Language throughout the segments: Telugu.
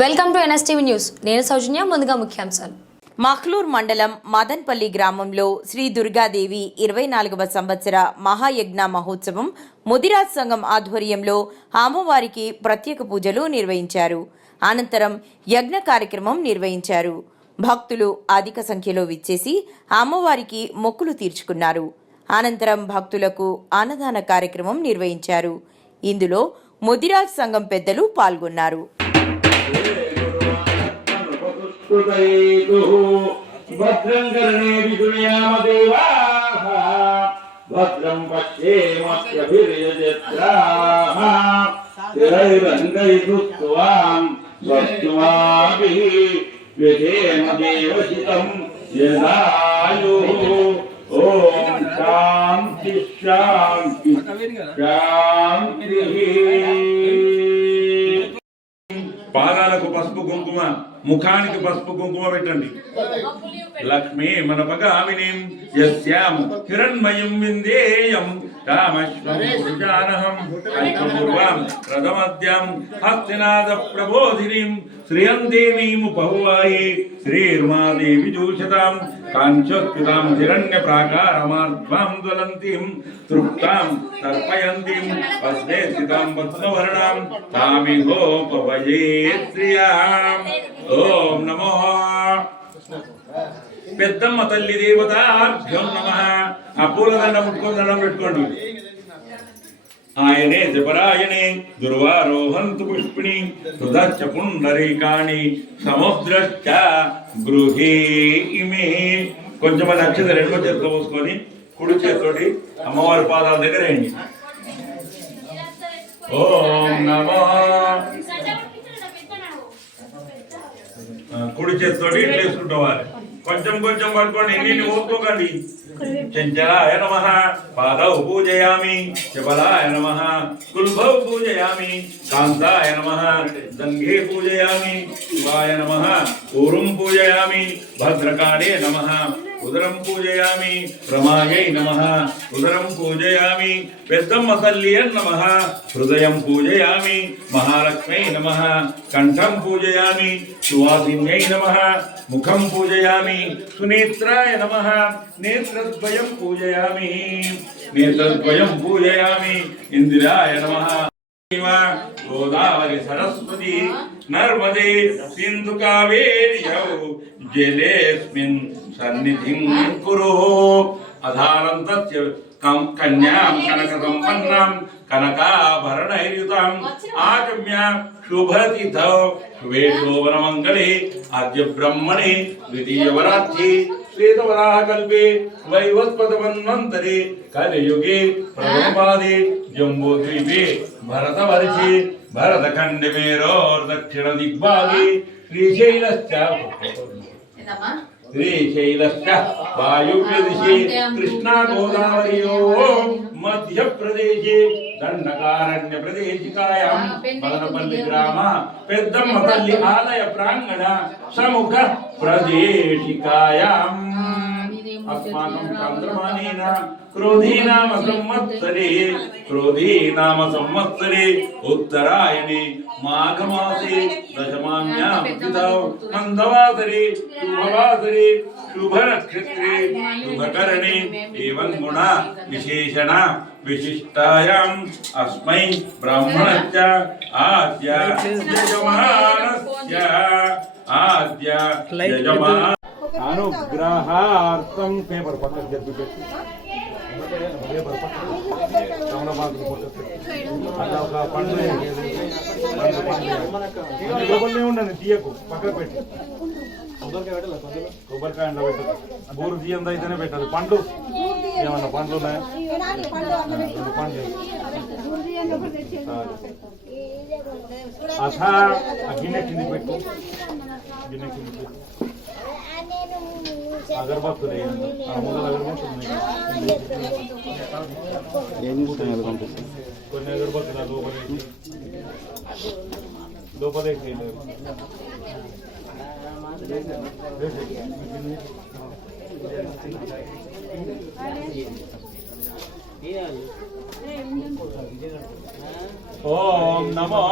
Welcome to NSTV news. నేను సౌజన్య. ముందుగా ముఖ్యాంశాలు. మఖ్లూర్ మండలం మదన్పల్లి గ్రామంలో శ్రీ దుర్గాదేవి 24వ సంవత్సర మహాయజ్ఞ మహోత్సవం ముదిరాజ్ సంఘం ఆధ్వర్యంలో అమ్మవారికి ప్రత్యేక పూజలు నిర్వహించారు. అనంతరం యజ్ఞ కార్యక్రమం నిర్వహించారు. భక్తులు అధిక సంఖ్యలో విచ్చేసి అమ్మవారికి మొక్కులు తీర్చుకున్నారు. అనంతరం భక్తులకు అన్నదాన కార్యక్రమం నిర్వహించారు. ఇందులో ముదిరాజ్ సంఘం పెద్దలు పాల్గొన్నారు. భద్రం కర్ణేభి శృణుయామ దేవాః భద్రం పశ్యేమస్యభిర్యజత్రాః స్థిరైరంగైస్తువాం స్వస్తిమాభిః వ్యధేమ దేవశితం యదాయుః. ఓం శాంతి శాంతి శాంతిః. పాదాలకు పసుపు కుంకుమ, ముఖానికి పసుపు కుంకుమ పెట్టండి. లక్ష్మీ మనపగామినీం యస్యాం హిరణ్మయం విందేయం కామశ్వం పురుషానహం కల్పపూర్వాం రథమద్యం హస్తినాద ప్రబోధినీం శ్రియం దేవీం ఉపహువాయే శ్రీర్మాదేవి జూషతాం కాంచోత్పితాం హిరణ్య ప్రాకారమార్ధ్వాం జ్వలంతీం తృప్తాం తర్పయంతీం వస్నే స్థితాం పద్మవర్ణాం తామిహోపవయే శ్రియాం. ఓం నమో పెద్దమ్మ తల్లి దేవతాభ్యం నమః. ఆ పూలదండ ముట్టుకొని దండం పెట్టుకోండి. ఆయనే జపరాయణే దుర్వారోహంతు పుష్పిణి హృదచ్చ పుండరీకాణి సముద్రశ్చ గృహే ఇమే. కొంచెం నక్షత్రం రెండో చేతితో పోసుకొని కుడి చేతితోటి అమ్మవారి పాదాల దగ్గర వేయండి. ఓం నమో. కుడి చేతితోటి ఇట్లా వేసుకుంటావాలి. కొంచెం కొంచెం పట్టుకోండి, ఎన్ని ఓపుకోకండి. చంచలాయ నమః పాదౌ పూజయామి, చపలాయ నమః కుల్భౌ పూజయామి, కాంతాయ నమః దంగే పూజయామి, శివాయ నమః ఊరుం పూజయామి, భద్రకాళే నమః ఉదరం పూజయామి, రమాయై నమః ఉదరం పూజయామి, పెద్దమ్మ తల్లి నమః హృదయం పూజయామి, మహాలక్ష్మై నమః కంఠం పూజయామి, సువాసిన్యై నమః ముఖం పూజయామి, సునేత్రాయ నమః నేత్రద్వయం పూజయామి, నేత్రద్వయం పూజయామి, ఇందిరాయ నమః. గోదావరి సరస్వతి నర్మదే సింధు కావేర్యౌ జలేస్మిన్ సన్నిధిం కురు. అధారం తస్య కన్యాం కనక సంపన్నాం కనకాభరణైర్యుతాం ఆగమ్య శుభతిథౌ శుభే శోభనమంగళే అద్య బ్రహ్మణే ద్వితీయవరాధ్యే శ్వేతవరాహకల్పే వైవస్పతమన్వంతరే కలియుగే ప్రథమపాదే జంబూద్వీపే భరతవర్షే భరతఖండే మేరోర్దక్షిణ దిగ్భాగే శ్రీశైలశ్చ వాయువ్య దిశే కృష్ణా గోదావరియోః మధ్యప్రదేశే దండకారణ్య ప్రదేశికాయాం మదనపల్లి గ్రామ పెద్దమ్మ తల్లి ఆలయ ప్రాంగణ సముఖ ప్రదేశికాయాం. అస్మాకం చంద్రమానేన క్రోధీనామ సంవత్సరే ఉత్తరాయణే మాఘమాసే దశమాన్యాం తిథౌ మందవాసరే శుభవాసరే శుభనక్షత్రే శుభకరణే ఏవం గుణ విశేషణ విశిష్టాయాం అస్మై బ్రాహ్మణస్య ఆద్య యజమానస్య ఆద్య యజమాన అనుగ్రహార్థం. పేపర్ పక్కన చెప్పి పెట్టి అలా ఒక పండు లోపలనే ఉండండి, తీయకు పక్కన పెట్టి. కొబ్బరికాయ అండ పెట్టదు, బూరు తీయంది అయితేనే పెట్టదు. పండ్లు ఏమన్నా పండ్లు ఉన్నాయా? పండ్లు అసా గిన్నె కింది పెట్టు, గిన్నె కింది పెట్టు. అగరబత్తులు ముందర అగరబత్తులు కొన్ని అగరబత్తులు లోపలేసి ఓం నమో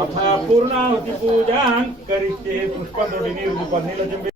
అథ పూర్ణాహుతి పూజాన్ కరిష్యే పుష్పతోటి నీరు నీళ్ళ చెంపి